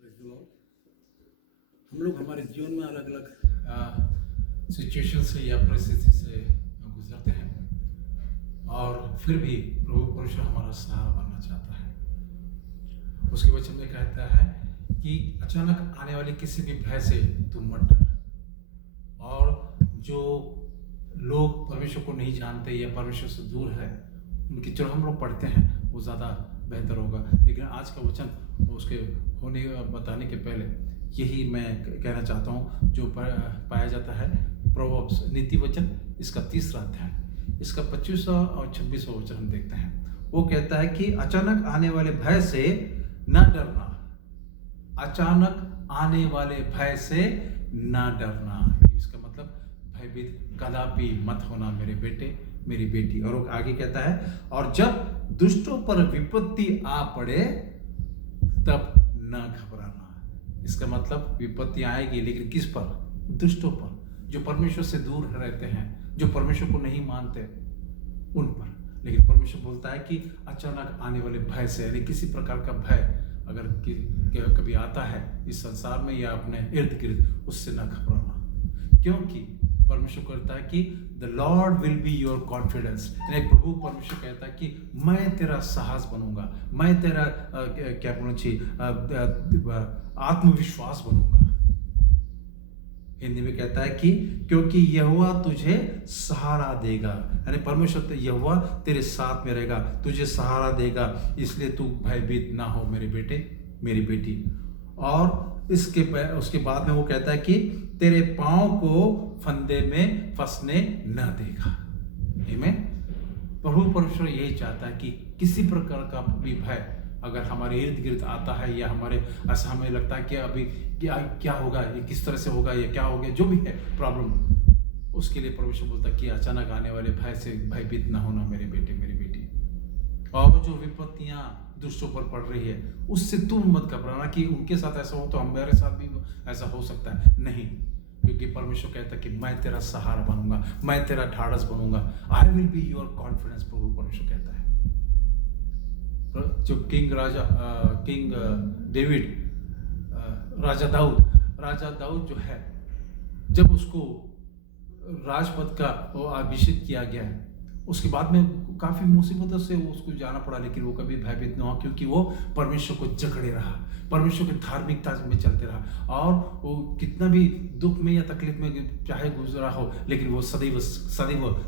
Praise the Lord। हम लोग हमारे जीवन में अलग अलग सिचुएशन से या परिस्थिति से गुजरते हैं और फिर भी प्रभु परमेश्वर हमारा सहारा बनना चाहता है। उसके वचन में कहता है कि अचानक आने वाली किसी भी भय से तुम मत डर। और जो लोग परमेश्वर को नहीं जानते या परमेश्वर से दूर है उनकी जो हम लोग पढ़ते हैं वो ज़्यादा बेहतर होगा। लेकिन आज का वचन उसके होने बताने के पहले यही मैं कहना चाहता हूँ जो पाया जाता है प्रोवर्ब्स नीति वचन, इसका 3रा अध्याय, इसका 25वां और 26वां वचन हम देखते हैं। वो कहता है कि अचानक आने वाले भय से न डरना। अचानक आने वाले भय से न डरना, इसका मतलब भयभीत कदापि मत होना मेरे बेटे मेरी बेटी। और वो आगे कहता है और जब दुष्टों पर विपत्ति आ पड़े तब न घबराना। इसका मतलब विपत्ति आएगी लेकिन किस पर? दुष्टों पर, जो परमेश्वर से दूर रहते हैं, जो परमेश्वर को नहीं मानते उन पर। लेकिन परमेश्वर बोलता है कि अचानक आने वाले भय से, यानी किसी प्रकार का भय अगर कभी आता है इस संसार में या अपने इर्द गिर्द, उससे न घबराना। क्योंकि परमेश्वर कहता है कि the Lord will be your confidence, यानी प्रभु परमेश्वर कहता है कि मैं तेरा साहस बनूंगा, मैं तेरा क्या बोलना चाहिए आत्मविश्वास बनूंगा। हिंदी में कहता है कि क्योंकि यहोवा तुझे सहारा देगा, यानी परमेश्वर यहोवा तेरे साथ में रहेगा, तुझे सहारा देगा, इसलिए तू भयभीत ना हो मेरे बेटे मेरी बेटी। और उसके बाद में वो कहता है कि तेरे पांव को फंदे में फंसने न देगा। आमीन। प्रभु परमेश्वर यही चाहता है कि किसी प्रकार का भी भय अगर हमारे इर्द गिर्द आता है या ऐसा हमें लगता है कि अभी क्या होगा, ये किस तरह से होगा, या क्या हो गया, जो भी है प्रॉब्लम, उसके लिए परमेश्वर बोलता है कि अचानक आने वाले भय से भयभीत ना होना मेरे बेटे मेरी बेटी। और जो विपत्तियां दुष्टों पर पड़ रही है उससे तुम मत घबराना कि उनके साथ ऐसा हो तो हमारे साथ भी ऐसा हो सकता है, नहीं। क्योंकि परमेश्वर कहता है कि मैं तेरा सहारा बनूंगा, मैं तेरा ढाढ़स बनूंगा, I will be your confidence, प्रभु परमेश्वर कहता है। जो किंग डेविड, राजा दाऊद जो है, जब उसको राजपद का अभिषेक किया गया है, उसके बाद में काफी मुसीबतों से उसको जाना पड़ा, लेकिन वो कभी भयभीत न हो, क्योंकि वो परमेश्वर को जकड़े रहा, परमेश्वर की धार्मिकता में चलते रहा। और वो कितना भी दुख में या तकलीफ में चाहे गुजरा हो, लेकिन वो सदैव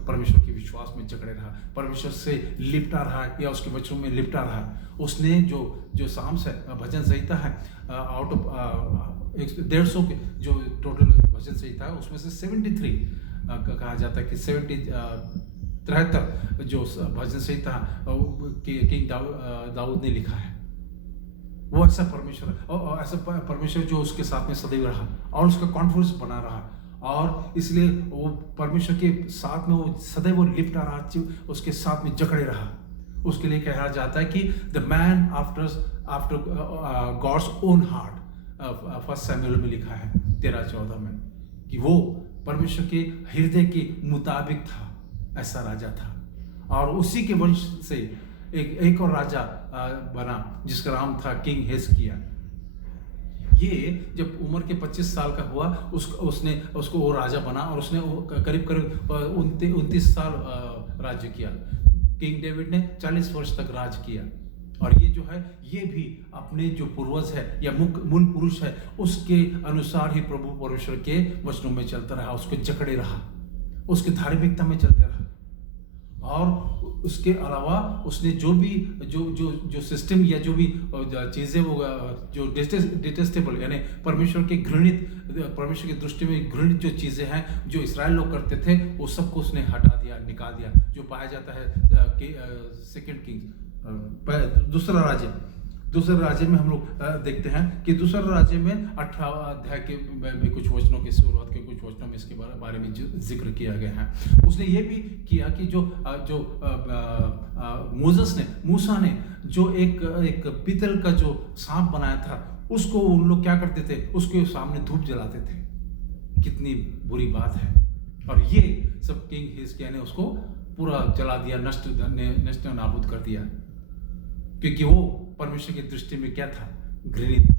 परमेश्वर के विश्वास में जकड़े रहा, परमेश्वर से लिपटा रहा या उसके वचनों में लिपटा रहा। उसने जो साम्स है, भजन संहिता है, आउट ऑफ 150 के जो टोटल भजन संहिता है उसमें से 73 कहा जाता है कि 73 जो भजन संहिता किंग दाऊद ने लिखा है। वो ऐसा परमेश्वर जो उसके साथ में सदैव रहा और उसका कॉन्फिडेंस बना रहा, और इसलिए वो परमेश्वर के साथ में वो सदैव लिपटा रहा, उसके साथ में जकड़े रहा। उसके लिए कहा जाता है कि the man after God's own heart, 1 Samuel में लिखा है 13-14 में, कि वो परमेश्वर के हृदय के मुताबिक था, ऐसा राजा था। और उसी के वंश से एक और राजा बना जिसका नाम था किंग हिजकिय्याह। ये जब उम्र के 25 साल का हुआ उसको वो राजा बना, और उसने करीब 29 साल राज्य किया। किंग डेविड ने 40 वर्ष तक राज किया। और ये जो है, ये भी अपने जो पूर्वज है या मूल पुरुष है उसके अनुसार ही प्रभु परमेश्वर के वचनों में चलता रहा, उसको जकड़े रहा, उसकी धार्मिकता में चलते रहा। और उसके अलावा उसने जो सिस्टम या जो भी चीज़ें वो जो डिटेस्टेबल, यानी परमेश्वर की दृष्टि में घृणित जो चीज़ें हैं जो इस्राएल लोग करते थे, वो सबको उसने हटा दिया, निकाल दिया। जो पाया जाता है सेकंड किंग्स, दूसरे राज्य में हम लोग देखते हैं कि दूसरे राज्य में 18 अध्याय के में कुछ वचनों के शुरुआत के कुछ वचनों में इसके बारे में जिक्र किया गया है। उसने ये भी किया कि जो मूसा ने जो एक पीतल का जो सांप बनाया था, उसको उन लोग क्या करते थे, उसके सामने धूप जलाते थे। कितनी बुरी बात है। और ये सब किंग हिजकिय्याह ने उसको पूरा जला दिया, नष्ट नाबूद कर दिया, क्योंकि वो परमेश्वर की दृष्टि में क्या था, घृणित थे।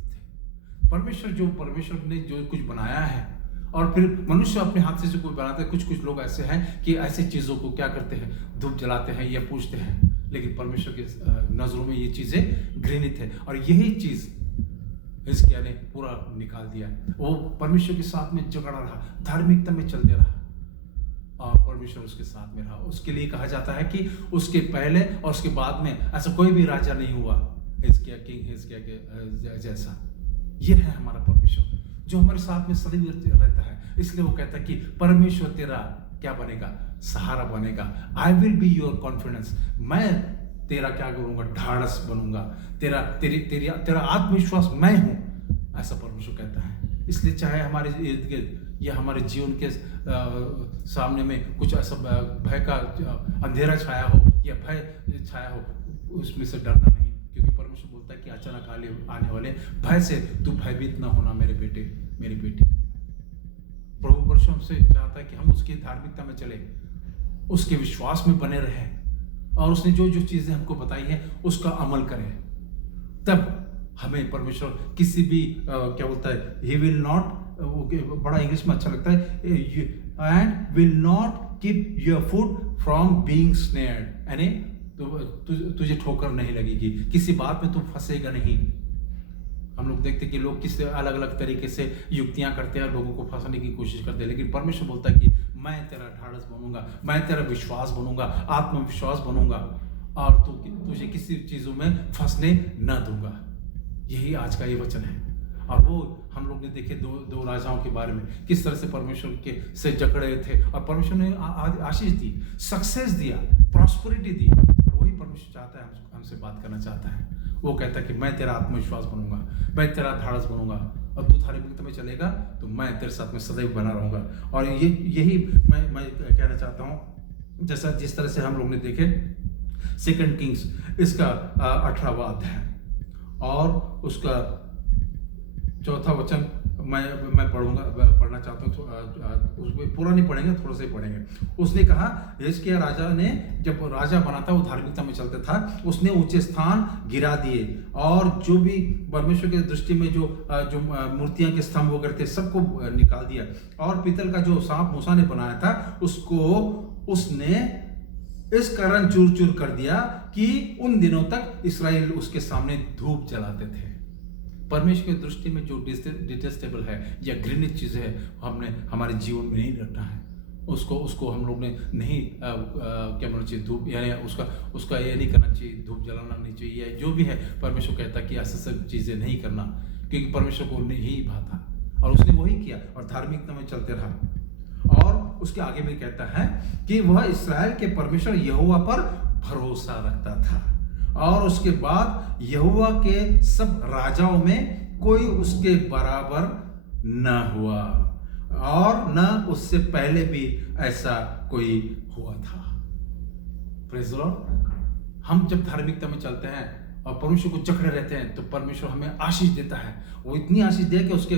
परमेश्वर ने जो कुछ बनाया है, और फिर मनुष्य अपने हाथ से जो कुछ बनाते हैं, कुछ लोग ऐसे हैं कि ऐसी चीज़ों को क्या करते हैं, धूप जलाते हैं या पूजते हैं, लेकिन परमेश्वर के नज़रों में ये चीज़ें घृणित है। और यही चीज़ हिजकिय्याह ने पूरा निकाल दिया। वो परमेश्वर के साथ में झगड़ा रहा, धार्मिकता में चलते रहा, और परमेश्वर उसके साथ में रहा। उसके लिए कहा जाता है कि उसके पहले और उसके बाद में ऐसा कोई भी राजा नहीं हुआ हिजकिय्याह के जैसा। ये है हमारा परमेश्वर जो हमारे साथ में सदैव रहता है। इसलिए वो कहता है कि परमेश्वर तेरा क्या बनेगा, सहारा बनेगा। आई विल बी योर कॉन्फिडेंस, मैं तेरा क्या करूंगा, ढाढ़स बनूंगा, तेरा आत्मविश्वास मैं हूं, ऐसा परमेश्वर कहता है। इसलिए चाहे हमारे इर्द गिर्द या हमारे जीवन के सामने में कुछ ऐसा भय का अंधेरा छाया हो या भय छाया हो, उसमें से डरना नहीं, क्योंकि परमेश्वर बोलता है कि अचानक आने वाले भय से तू भयभीत ना होना मेरे बेटे, मेरी बेटी। प्रभु परमेश्वर हमसे चाहता है कि हम उसकी धार्मिकता में चले, उसके विश्वास में बने रहें, और उसने जो जो चीजें हमको बताई है उसका अमल करें। तब हमें परमेश्वर किसी भी क्या बोलता है, ही विल नॉट, बड़ा इंग्लिश में अच्छा लगता है, and will not keep your foot from being snared, यानी तुझे ठोकर नहीं लगेगी, किसी बात में तू फंसेगा नहीं। हम लोग देखते कि लोग किस अलग अलग तरीके से युक्तियां करते हैं, लोगों को फंसाने की कोशिश करते हैं, लेकिन परमेश्वर बोलता है कि मैं तेरा ढाढ़स बनूंगा, मैं तेरा विश्वास बनूंगा, आत्मविश्वास बनूंगा, और तुझे किसी चीजों में फंसने न दूंगा। यही आज का ये वचन है। और वो हम लोग ने देखे दो राजाओं के बारे में, किस तरह से परमेश्वर के से जकड़े थे, और परमेश्वर ने आशीष दी, सक्सेस दिया, प्रॉस्पेरिटी दी। और वही परमेश्वर चाहता है, हमसे बात करना चाहता है। वो कहता है कि मैं तेरा आत्मविश्वास बनूंगा, मैं तेरा धाड़स बनूंगा, और तू धार्मिकता में चलेगा तो मैं तेरे साथ में सदैव बना रहूंगा। और यही मैं कहना चाहता हूँ, जैसा जिस तरह से हम लोग ने देखे 2 किंग्स इसका 18वां अध्याय और उसका 4था वचन मैं पढ़ना चाहता हूँ। उसमें पूरा नहीं पढ़ेंगे, थोड़ा सा ही पढ़ेंगे। उसने कहा, हिजकिय्याह राजा ने जब राजा बना था, वो धार्मिकता में चलता था, उसने ऊंचे स्थान गिरा दिए, और जो भी परमेश्वर की दृष्टि में जो मूर्तियां के स्तंभ वगैरह थे सबको निकाल दिया, और पीतल का जो सांप मूसा ने बनाया था उसको उसने इस कारण चूर चूर कर दिया कि उन दिनों तक इस्राएल उसके सामने धूप जलाते थे। परमेश्वर की दृष्टि में जो डिटेस्टेबल है या घृणित चीज़ है, हमने हमारे जीवन में नहीं रखना है। उसको हम लोग ने नहीं क्या बोलना चाहिए, धूप, यानी उसका ये नहीं करना चाहिए, धूप जलाना नहीं चाहिए, या जो भी है परमेश्वर कहता कि ऐसे सब चीज़ें नहीं करना, क्योंकि परमेश्वर को नहीं भाता। और उसने वही किया और धार्मिकता में चलते रहा। और उसके आगे भी कहता है कि वह इस्राएल के परमेश्वर यहोवा पर भरोसा रखता था, और उसके बाद यहोवा के सब राजाओं में कोई उसके बराबर न हुआ, और न उससे पहले भी ऐसा कोई हुआ था। Praise the Lord. हम जब धार्मिकता में चलते हैं और परमेश्वर को जकड़े रहते हैं तो परमेश्वर हमें आशीष देता है। वो इतनी आशीष दे कि उसके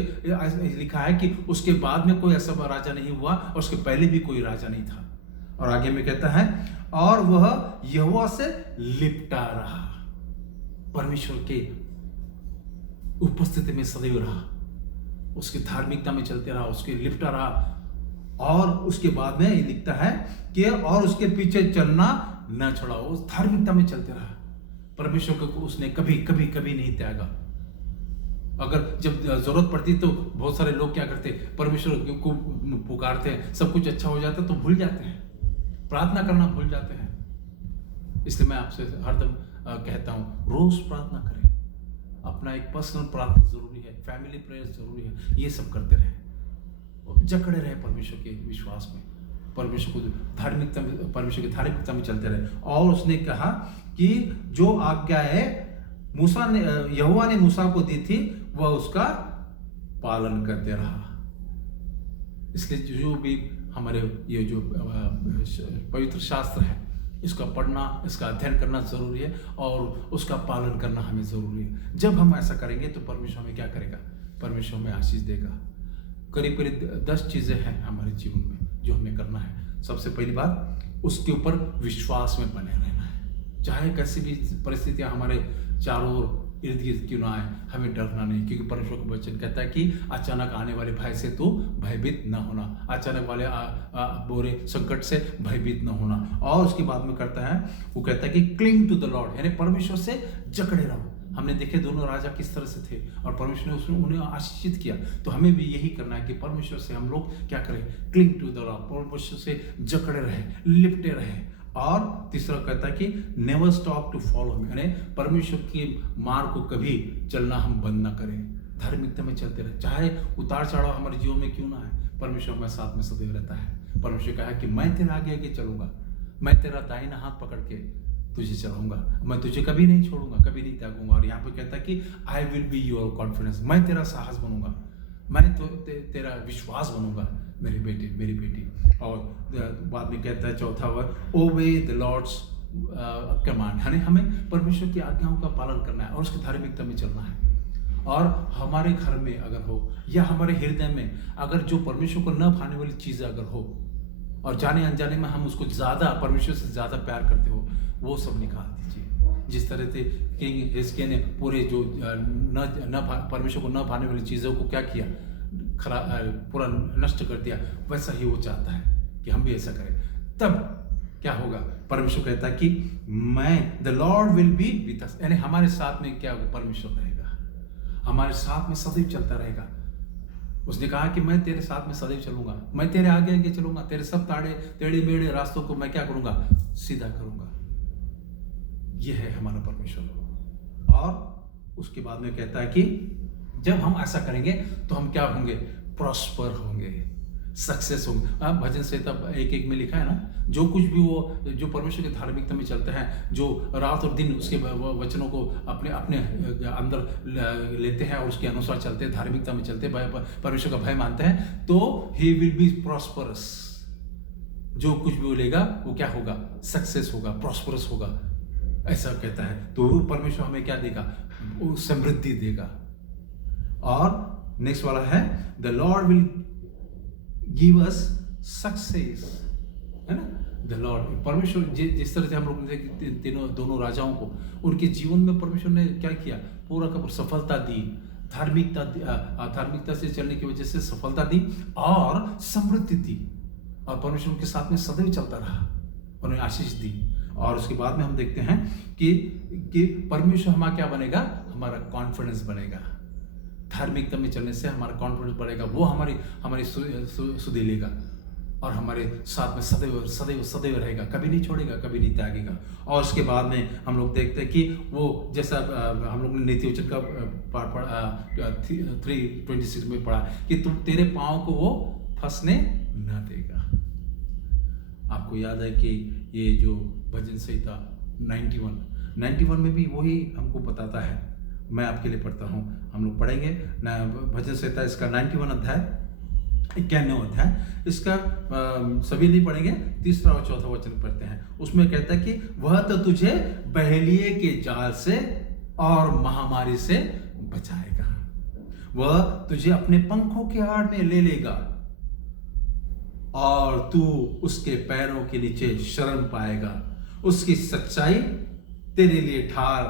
लिखा है कि उसके बाद में कोई ऐसा राजा नहीं हुआ और उसके पहले भी कोई राजा नहीं था। और आगे में कहता है, और वह यहोवा से लिपटा रहा, परमेश्वर के उपस्थिति में सदैव रहा, उसकी धार्मिकता में चलते रहा, उसके लिपटा रहा। और उसके बाद में ये लिखता है कि और उसके पीछे चलना न छोड़ा, उस धार्मिकता में चलते रहा। परमेश्वर को उसने कभी कभी कभी नहीं त्यागा। अगर जब जरूरत पड़ती तो बहुत सारे लोग क्या करते, परमेश्वर को पुकारते हैं, सब कुछ अच्छा हो जाता तो भूल जाते हैं, प्रार्थना करना भूल जाते हैं। इसलिए मैं आपसे हरदम कहता हूँ, रोज प्रार्थना करें, अपना एक पर्सनल प्रार्थना जरूरी है, फैमिली प्रेयर जरूरी है, ये सब करते रहे, जकड़े रहे परमेश्वर के विश्वास में, परमेश्वर को धार्मिकता में, परमेश्वर की धार्मिकता में चलते रहे। और उसने कहा कि जो आज्ञाएं मूसा ने, यहोवा ने मूसा को दी थी, वह उसका पालन करते रहा। इसलिए जो भी हमारे ये जो पवित्र शास्त्र है, इसका पढ़ना, इसका अध्ययन करना जरूरी है, और उसका पालन करना हमें जरूरी है। जब हम ऐसा करेंगे तो परमेश्वर हमें क्या करेगा, परमेश्वर हमें आशीष देगा। करीब करीब 10 चीजें हैं हमारे जीवन में जो हमें करना है। सबसे पहली बात, उसके ऊपर विश्वास में बने रहना है, चाहे कैसी भी परिस्थितियां हमारे चारों ओर इर्द गिर्द क्यों ना आए, हमें डरना नहीं, क्योंकि परमेश्वर का वचन कहता है कि अचानक आने वाले भय से तो भयभीत न होना, अचानक वाले बुरे संकट से भयभीत न होना। और उसके बाद में करता है, वो कहता है कि क्लिंग टू द लॉर्ड, यानी परमेश्वर से जकड़े रहो। हमने देखे दोनों राजा किस तरह से थे और परमेश्वर ने उसने उन्हें आशीषित किया, तो हमें भी यही करना है कि परमेश्वर से हम लोग क्या करें, क्लिंग टू द लॉर्ड, परमेश्वर से जकड़े रहे, लिपटे रहे। और तीसरा कहता है कि never stop to follow me, यानी परमेश्वर के मार्ग को कभी चलना हम बंद ना करें, धार्मिकता में चलते रहे, चाहे उतार चढ़ाव हमारे जीवन में क्यों ना आए, परमेश्वर हमारे साथ में सदैव रहता है। परमेश्वर कहा कि मैं तेरे आगे आगे चलूंगा, मैं तेरा दाहिना हाथ पकड़ के तुझे चलाऊंगा, मैं तुझे कभी नहीं छोड़ूंगा, कभी नहीं त्यागूंगा। और यहाँ पे कहता है कि आई विल बी योर कॉन्फिडेंस, मैं तेरा साहस बनूंगा, मैं तो तेरा विश्वास बनूंगा मेरे बेटे मेरी बेटी। और बाद में कहता है चौथा word, obey the Lord's command, यानी हमें परमेश्वर की आज्ञाओं का पालन करना है और उसकी धार्मिकता में चलना है। और हमारे घर में अगर हो या हमारे हृदय में अगर जो परमेश्वर को न भाने वाली चीज़ें अगर हो और जाने अनजाने में हम उसको ज़्यादा परमेश्वर से ज़्यादा प्यार करते हो, वो सब निकाल दीजिए। जिस तरह से किंग हिजकिय्याह ने पूरे जो परमेश्वर को न भाने वाली चीज़ों को क्या किया, पूरा नष्ट कर दिया, वैसा ही वो चाहता है कि हम भी ऐसा करें। तब क्या होगा, परमेश्वर कहता है कि मैं the Lord will be with us, यानी हमारे साथ में क्या होगा, परमेश्वर रहेगा, हमारे साथ में सदैव चलता रहेगा। उसने कहा कि मैं तेरे साथ में सदैव चलूंगा, मैं तेरे आगे आगे चलूंगा, तेरे सब टेढ़े मेढ़े रास्तों को मैं क्या करूंगा, सीधा करूंगा। यह है हमारा परमेश्वर। और उसके बाद में कहता है कि जब हम ऐसा करेंगे तो हम क्या होंगे, प्रॉस्पर होंगे, सक्सेस होंगे। भजन संहिता 1:1 में लिखा है ना, जो कुछ भी वो जो परमेश्वर की धार्मिकता में चलते हैं, जो रात और दिन उसके वचनों को अपने अपने अंदर लेते हैं और उसके अनुसार चलते हैं, धार्मिकता में चलते हैं, परमेश्वर का भय मानते हैं, तो ही विल बी प्रॉस्परस। जो कुछ भी बोलेगा वो क्या होगा, सक्सेस होगा, प्रॉस्परस होगा, ऐसा कहता है। तो परमेश्वर हमें क्या देगा, वो समृद्धि देगा। और नेक्स्ट वाला है, the Lord will give us success, है ना। द लॉर्ड, परमेश्वर जिस तरह से हम लोग ने दोनों राजाओं को उनके जीवन में परमेश्वर ने क्या किया, पूरा का पूरा सफलता दी, धार्मिकता से चलने की वजह से सफलता दी और समृद्धि दी, और परमेश्वर उनके साथ में सदैव चलता रहा, उन्हें आशीष दी। और उसके बाद में हम देखते हैं कि परमेश्वर हमारा क्या बनेगा, हमारा कॉन्फिडेंस बनेगा। धार्मिकता में चलने से हमारा कॉन्फिडेंस बढ़ेगा, वो हमारी सुधि लेगा और हमारे साथ में सदैव सदैव सदैव रहेगा, कभी नहीं छोड़ेगा, कभी नहीं त्यागेगा। और उसके बाद में हम लोग देखते हैं कि वो जैसा हम लोग ने नीति वचन का पाठ पढ़ा 3:26 में पढ़ा कि तुम तेरे पाँव को वो फंसने न देगा। आपको याद है कि ये जो भजन संहिता 91 में भी वही हमको बताता है। मैं आपके लिए पढ़ता हूँ, हम लोग पढ़ेंगे ना भजन संहिता, इसका 91 अध्याय 91 अध्याय, इसका सभी नहीं पढ़ेंगे, 3 और 4 वचन पढ़ते हैं। उसमें कहता है कि वह तो तुझे बहेलिए के जाल से और महामारी से बचाएगा, वह तुझे अपने पंखों के आड़ में ले लेगा और तू उसके पैरों के नीचे शरण पाएगा, उसकी सच्चाई तेरे लिए ढाल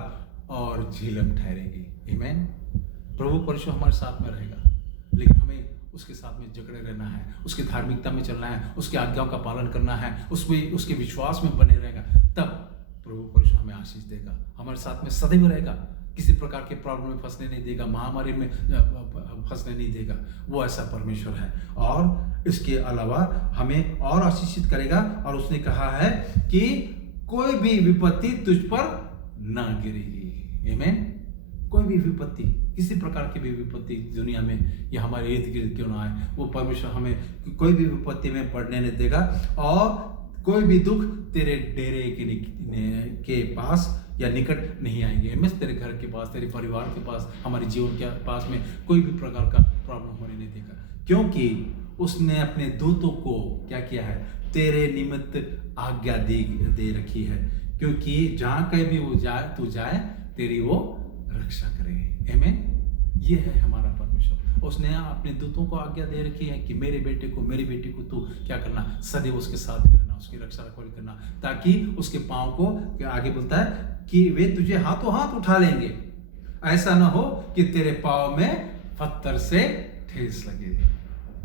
और झीलम ठहरेगी। आमीन। प्रभु परमेश्वर हमारे साथ में रहेगा, लेकिन हमें उसके साथ में जकड़े रहना है, उसकी धार्मिकता में चलना है, उसकी आज्ञाओं का पालन करना है, उसके विश्वास में बने रहेगा, तब प्रभु परमेश्वर हमें आशीष देगा, हमारे साथ में सदैव रहेगा, किसी प्रकार के प्रॉब्लम में फंसने नहीं देगा, महामारी में फंसने नहीं देगा। वो ऐसा परमेश्वर है। और इसके अलावा हमें और आशीषित करेगा। और उसने कहा है कि कोई भी विपत्ति तुझ पर ना गिरेगी। आमीन। कोई भी विपत्ति, किसी प्रकार की भी विपत्ति दुनिया में या हमारे इर्द गिर्द क्यों ना आए, वो परमेश्वर हमें कोई भी विपत्ति में पड़ने नहीं देगा। और कोई भी दुख तेरे डेरे के पास या निकट नहीं आएंगे। मैं तेरे घर के पास, तेरे परिवार के पास, हमारे जीवन के पास में कोई भी प्रकार का प्रॉब्लम होने नहीं देगा, क्योंकि उसने अपने दूतों को क्या किया है, तेरे निमित्त आज्ञा दे रखी है, क्योंकि जहाँ कहीं भी वो जाए तू जाए, तेरी वो रक्षा करे। आमीन। ये है हमारा परमेश्वर। उसने अपने दूतों को आज्ञा दे रखी है कि मेरे बेटे को, मेरी बेटी को तू क्या करना, सदैव उसके साथ में रहना, उसकी रक्षा रखवाली करना, ताकि उसके पाँव को, आगे बोलता है कि वे तुझे हाथों हाथ उठा लेंगे, ऐसा ना हो कि तेरे पाँव में पत्थर से ठेस लगे।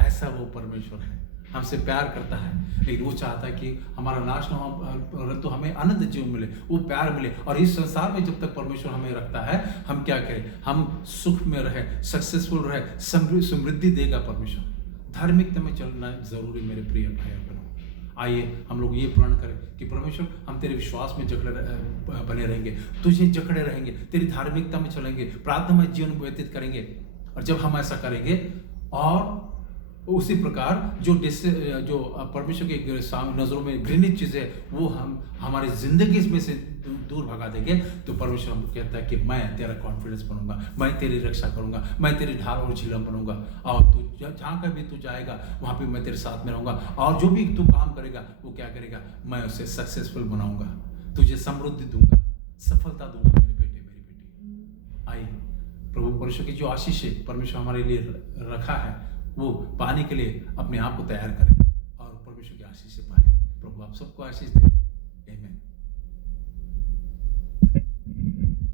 ऐसा वो परमेश्वर है, हमसे प्यार करता है, लेकिन वो चाहता है कि हमारा नाश ना हो परंतु हमें अनंत जीवन मिले, वो प्यार मिले। और इस संसार में जब तक परमेश्वर हमें रखता है, हम क्या करें? हम सुख में रहे, सक्सेसफुल रहे, समृद्धि देगा परमेश्वर। धार्मिकता में चलना जरूरी मेरे प्रिय भाई बहनों। आइए हम लोग ये प्रण करें कि परमेश्वर हम तेरे विश्वास में बने रहेंगे, तुझे जकड़े रहेंगे, तेरी धार्मिकता में चलेंगे, प्रार्थना में जीवन व्यतीत करेंगे। और जब हम ऐसा करेंगे और उसी प्रकार जो परमेश्वर के नज़रों में घृणित चीज़ है वो हम हमारी जिंदगी में से दूर भगा देंगे, तो परमेश्वर हमको कहता है कि मैं तेरा कॉन्फिडेंस बनूंगा, मैं तेरी रक्षा करूंगा, मैं तेरी ढाल और झिलम बनूंगा, और तू जहाँ कभी तू जाएगा वहाँ पे मैं तेरे साथ में रहूंगा। और जो भी तू काम करेगा वो क्या करेगा? मैं उसे सक्सेसफुल बनाऊंगा, तुझे समृद्धि दूंगा, सफलता दूंगा मेरे बेटे मेरी बेटी। आई प्रभु परमेश्वर की जो आशीष है परमेश्वर हमारे लिए रखा है वो पाने के लिए अपने आप को तैयार करें और परमेश्वर की आशीष से पाए। प्रभु आप सबको आशीष दे।